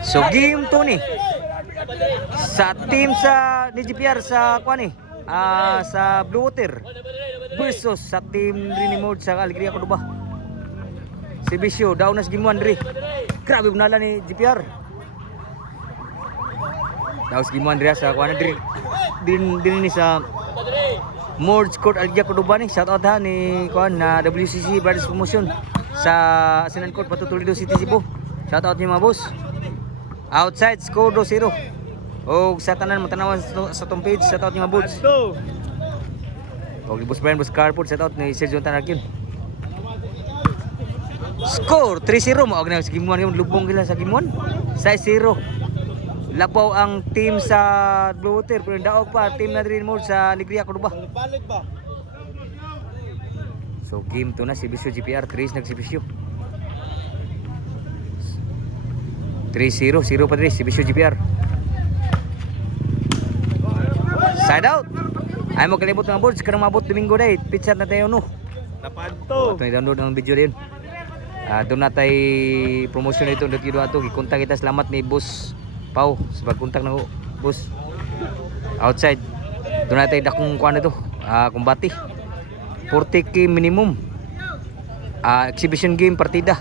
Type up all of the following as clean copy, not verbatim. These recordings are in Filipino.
So game to ni sa team sa ni GPR sa kuan ni sa Blue Water versus sa team Rini Mode sa Alegria Cordoba. Si Bisyo daw na sa game 1 diri. Grabe bunala ni GPR. Daw sa game 1 diri sa kuan diri. Din ni sa Mords Court Alegria Cordoba ni. Shout out ha ni kuan na WCC Brothers Promotion sa Asinan Court Patutulido City Cebu. Shout out niyo mga boss. Outside score 2-0. O sa tanan matanawan sa tong page, shout out ni mga boss. O ni Boss Brian Boss Carport, shout out ni Sergio Tanarkin. Score 3-0 mo og na sa game 1 yung lubong gila sa game 1. 6-0. Labaw ang team sa Blue Water pero daog pa team na Dream Mode sa Alegria Cordoba. So game 2 na si Bisyo GPR 3 nagsibisyo. 3-0, 0 pa rin si Bisyo GPR. Side out. Ay mo kalibot mga boards, karang mabot Domingo day. Pitchat na tayo no. Napanto. Ito i-download ang video din. Doon na tayo promotion nito. Doon ato gikontak kita. Salamat ni Boss Pau sa pagkontak ng boss. Outside. Doon na tayo dakong kuan nito. Kumbati. 40k minimum. Exhibition game partida.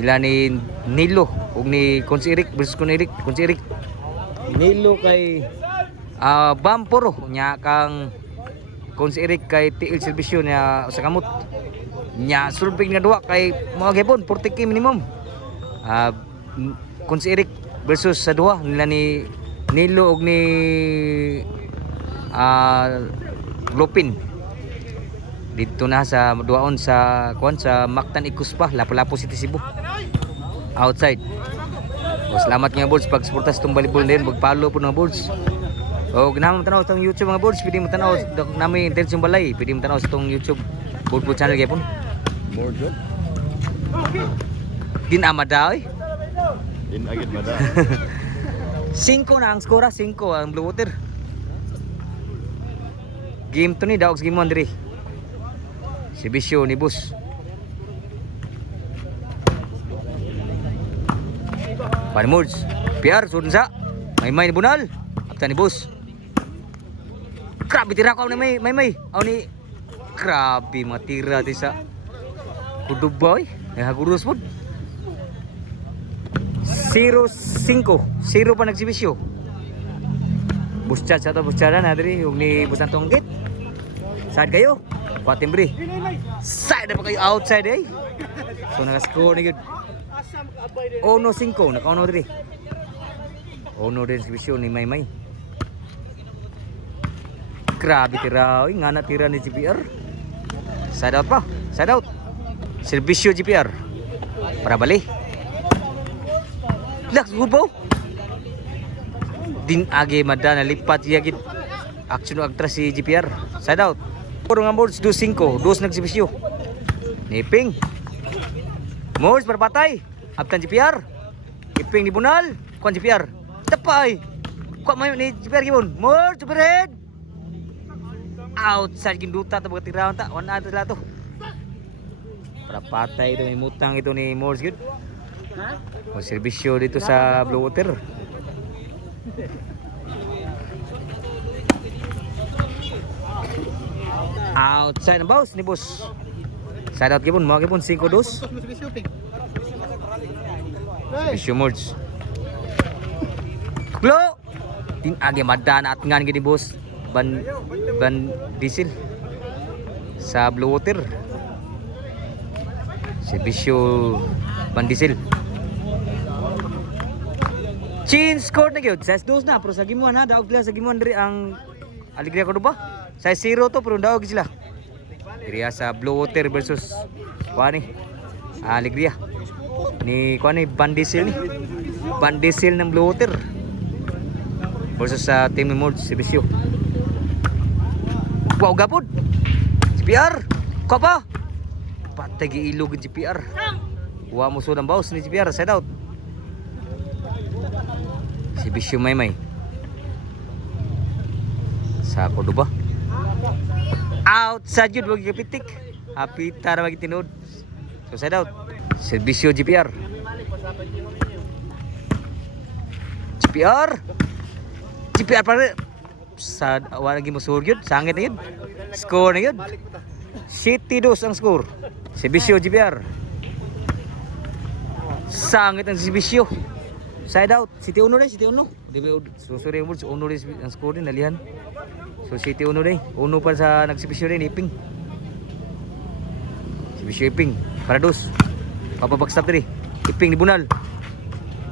Ila ni Nilo ug ni Konsi Eric versus Kon Eric. Konsi Eric Nilo kay Bamporo nya kang Konsi Eric kay TL Servisyo nya sa kamot nya sulping nga duwa kay mga gapon 40k minimum. Konsi Eric versus sa duwa nila ni Nilo ug ni Glopin dito na sa duaon sa kuan sa Mactan Ikuspa Lapu-Lapu City Cebu. Outside. O, salamat nga boards pag suporta sa itong volleyball din. Mag-follow po ng boards. O ganahan mo tanaw sa itong YouTube mga boards. Pwede mo tanaw namin Intensyon Balay. Pwede mo tanaw sa itong YouTube board channel kaya po. Board yun? Din amada eh. Din agad mada. 5 na ang skora. 5 ang Blue Water. Game 2 ni Daogs Game 1 diri. Si Bisyo ni Boss. Panimords. PR sudun sa. May ni Bunal. Apta ni Boss. Grabe tira ko ni may. Aw ni grabe matira di sa Kuduboy. Hagurus pod. 0-5. 0 pa nagsibisyo. Boss chat sa to Boss chat na diri ug ni Boss Antong Gate. Saan kayo? Patimbre. Side na pa kayo outside eh. So naka-score na yun. 1-5. Naka-1 diri. 1 din si Bisyo ni Maymay. Grabe tira. Nga na tira ni GPR. Side out pa. Side out. Servisyo GPR. Para bali. Laks gubo. Din age madana lipat yagid. Action agtras si GPR. Side out. Puro nga boards 2-5. 2 nagsibisyo. Niping. Moors perpatay. Aptan GPR. Niping ni Bunal. Kuan GPR. Tapay. Kuan may ni GPR gibon. Moors superhead. Outside ginduta ta pagtiraon ta. 1 out sila to. Perpatay ito may mutang ito ni Moors gid. O serbisyo dito sa Blue Water. Outside ng boss ni Boss. Side out gipon, mga gipon 5-2. Bisyo Mords. Klo. Tin agi madana at ngan gini Boss. Ban diesel sa Blue Water. Si Bisyo ban diesel. Chin score na gyud. 6-2 na pero sa game 1 ha, daog sila sa game 1 diri ang Alegria Cordoba. 6-0 to pero daog sila. Diri sa Blue Water versus kuani Alegria. Ni kuani Bandisel ni. Bandisel ng Blue Water versus sa team ni Mords si Bisyo. Wow gapod. GPR. Ko pa. Patay giilog ang GPR. Wa mo sud ang bawas ni GPR side out. Si Bisyo Maymay sa Cordoba. Outside yun, wag kapitik. Hapita na magitinood. So side out. Servisyo GPR. GPR. GPR pa rin. Sa wala lagi mo score yun. Sangit na yun. Score na yun. City 2 ang score. Servicio GPR. Sangit ang Servicio. Side out. City 1 rin. City 1. So sorry mo. 1 rin ang score din. Nalihan. So City 1 rin. 1 pa sa nag-Servicio rin. Iping. Servicio Iping. Para 2. Papabackstop rin. Iping ni Bunal.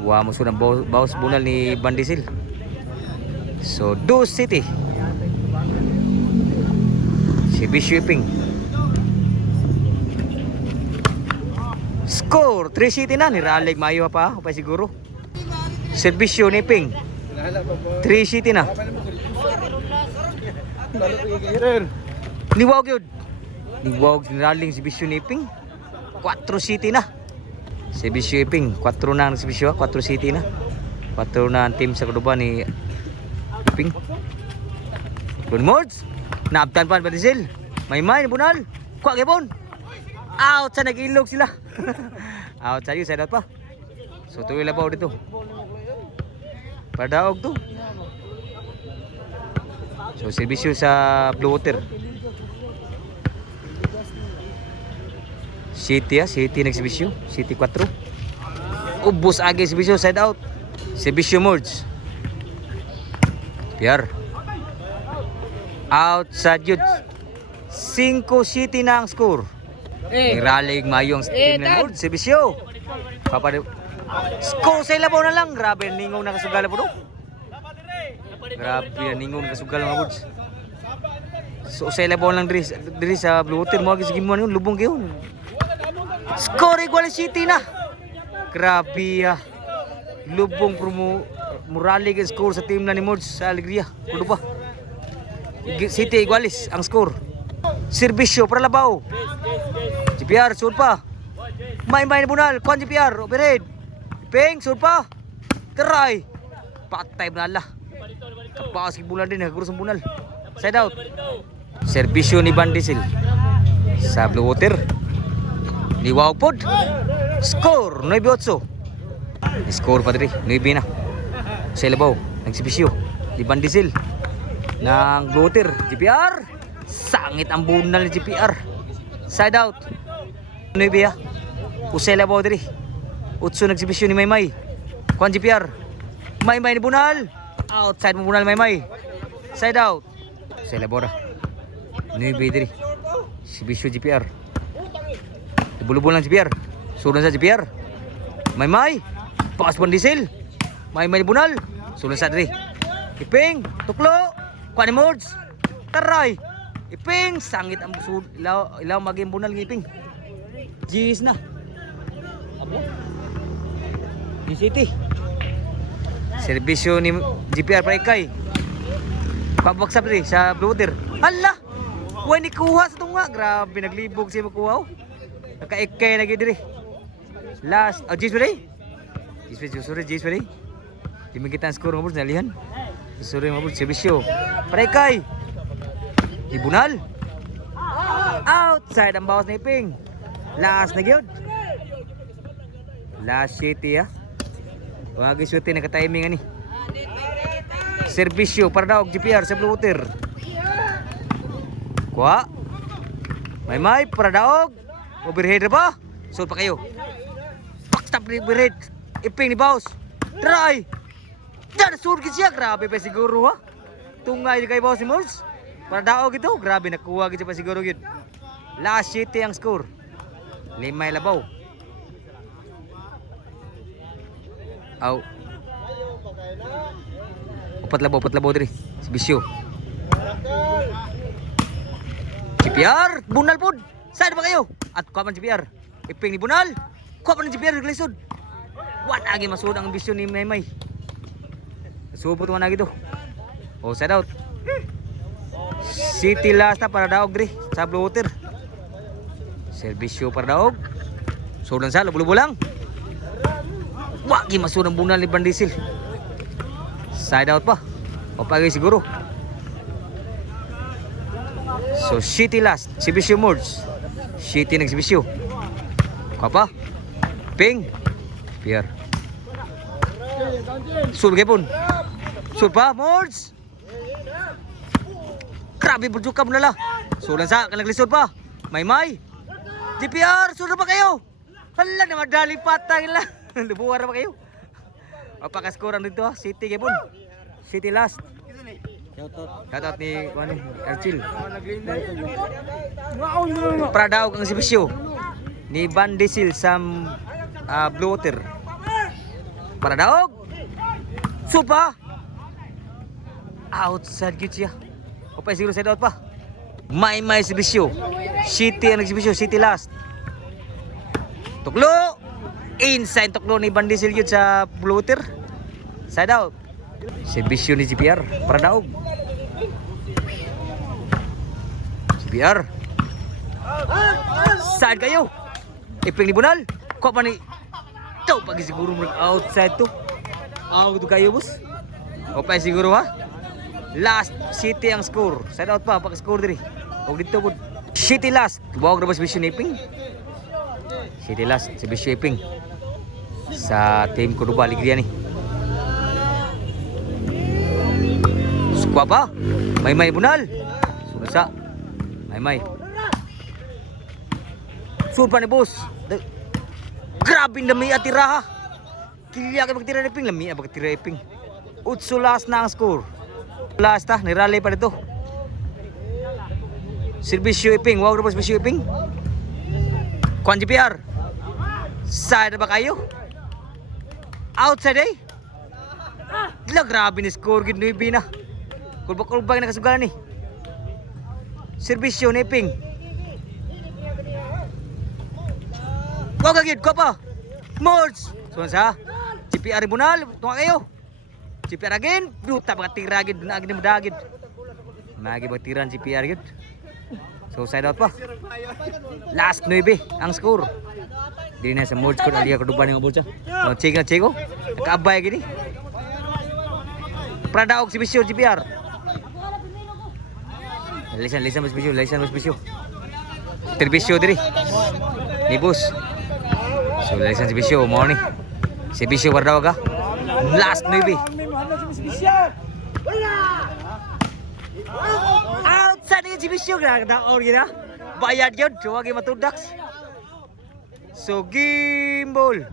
Wah musuh ng bawas Bunal ni Bandisil. So 2 City. Servicio Iping. Score 3 City na. Niralig mayo pa siguro. Servicio ni Iping. 3 City na. Niwag yun. Niwag niraling Servicio ni Iping. 4 City na. Servicio Iping. 4 na ang Servicio. 4 City na. 4 na ang team sa Cordoba ni Iping. Good mords. Naabtan pa ba Disil? May Bunal. Kuha kipon. Out sa nag-ilog sila. Out sa side out pa. So tuloy labaw dito. Padaog to. So Servicio sa Blue Water. City City nag-Servicio. City 4. Ubos agi Servicio side out. Servicio merge. PR. Outside yun. 5 City na ang score. Iralig mayong team ng Merge. Servicio. Score sa ilabaw na lang. Grabe, ningong nakasugal po. Grabe, ningong nakasugal mga Merge. So sa ilabaw lang diri sa Blue Water. Mga sige mo yun. Lubong kayo. Score igual City na. Grabe. Lubong muralig ang score sa team na ni Merge sa Alegria. Kudo ba? City igualis ang score. Servicio para labaw. GPR sud pa. May Bunal, kon GPR overhead. Peng sud pa. Try. Patay Bunal. Kapaas ki Bunal din nagkurus ang Bunal. Side out. Servicio ni Bandisil sa Blue Water. Liwaw pod. Score 9-8. Score pa diri 9 na. Sa labaw ng Servicio ni Bandisil ng Blue Water. GPR. Sangit ang Bunal ni GPR. Side out. Nuibia. Usay labaw diri. Utso nag-Servicio ni Maymay. Kuan GPR. Maymay ni Bunal. Outside mo Bunal Maymay. Side out. Usay labaw ra. Nuibia diri. Servicio GPR. Dibulubol lang GPR. Sulan sa GPR. Maymay. Pakas Bandisil. Maymay ni Bunal. Sulan sa diri. Iping. Tuklo. Kuan ni Merge. Taray. Iping, sangit ang busod. Ilaw maging Bunal ng Iping. Gis na. Abo. Di City. Servicio ni GPR para ikay. Pabagsap rin sa Blue Water. Hala! Huwag ni kuha sa tunga. Grabe, naglibog siya makuha. Naka-ikay na gini rin. Last. Oh, Gis pa rin? Gis pa rin. Di magkita ang score ng Merge. Nalihan. Sorry mga Merge. Servicio. Para ikay. Di Bunal. Outside ang bawas na Iping. Last na gyud. Last City Mga gisuti naka-timing ani. Servicio para daw GPR sa Blue Water. Kuha. May para daog. Overhead ba? Sul pa kayo. Backstop ni overhead. Iping ni bawas. Try. Diyan sul siya. Grabe pa siguro Tungay kay bawas ni Merge. Para daog ito, grabe nakuha gid pa siguro gid. Last City ang score. 5 labaw. Aw. 4 labaw diri. Servicio. GPR, Bunal pod. Saan ba kayo? At kuha man GPR. Iping ni Bunal. Kuha man GPR naglisod. What agi masud ang ambisyon ni Maymay. Subot man agi to. Oh, side out. City last na para daog diri sa Blue Water. Servicio para daog. Sudan sa lubo lang. Wagi masud ang Bunal ni Bandisil. Side out pa. Papagay siguro. So City last. Servicio merge. City nag-Servicio. Kapa. Ping. Pierre. Sur gapon. Sur pa, Mords. Grabe burjuka mo nala. Sulan sa kanang lisod pa. May. GPR, sur na ba kayo? Hala na madali patay la. Lubuwar na ba kayo? Pakaskoran dito ha. City gapon. City last. Shoutout ni Archil. Pradaog ang sibisyo ni Van Diesel sa Blue Water. Pradaog. Supa. Outside gyud siya. Opay siguro side out pa. May sibisyo. City ang nagsibisyo, City last. Tuklo. Inside tuklo ni Van Diesel gyud sa Blue Water. Side out. Sibisyo ni GPR. Pradaog. GPR. Saan kayo? Iping ni Bunal. Kuha pa ni... Ito, pag siguro mo outside to. Out to kayo, boss. O pa siguro ha? Last, City ang score. Side out pa, pag-score diri. O dito po. City last. Bawag na ba si Bisyo Iping? City last, si Bisyo Iping. Sa team Kuruba, Ligria ni. Kuha pa. May Bunal. Sunasa. May. Surpa ni boss. Grabe na may atira ha. Kilya ka magtira ni Ping. Lami na magtira ni Ping. Utso last na ang score. Last ha. Nirally pa dito. Servisyo Iping. Wow na ba servisyo Iping? Kwan GPR. Side na ba kayo? Outside eh. Dila grabe ni score. Ginoy na. Kulbak-kulbak na kasugalan eh. Servisyo ni Ping. Wag agad ko pa. Mords. So sa GPR Bunal, tunga kayo. GPR again, duta mga tira agad na agad madagid. Magi ba tiran GPR gid. So side out pa. Last 9 ang score. Dili na sa Mords ko ali ko duban ng bolsa. No check. Nakaabay gini. Pradaog si Bisyo GPR. Lisan mas bisyo. Terbisyo diri. Ni boss. So lisan si Bisyo mo ni. Si Bisyo wardaw ka. Last 9. Outside ni si Bisyo kada or gina. Bayad gyud, wag matudaks. So gimbal.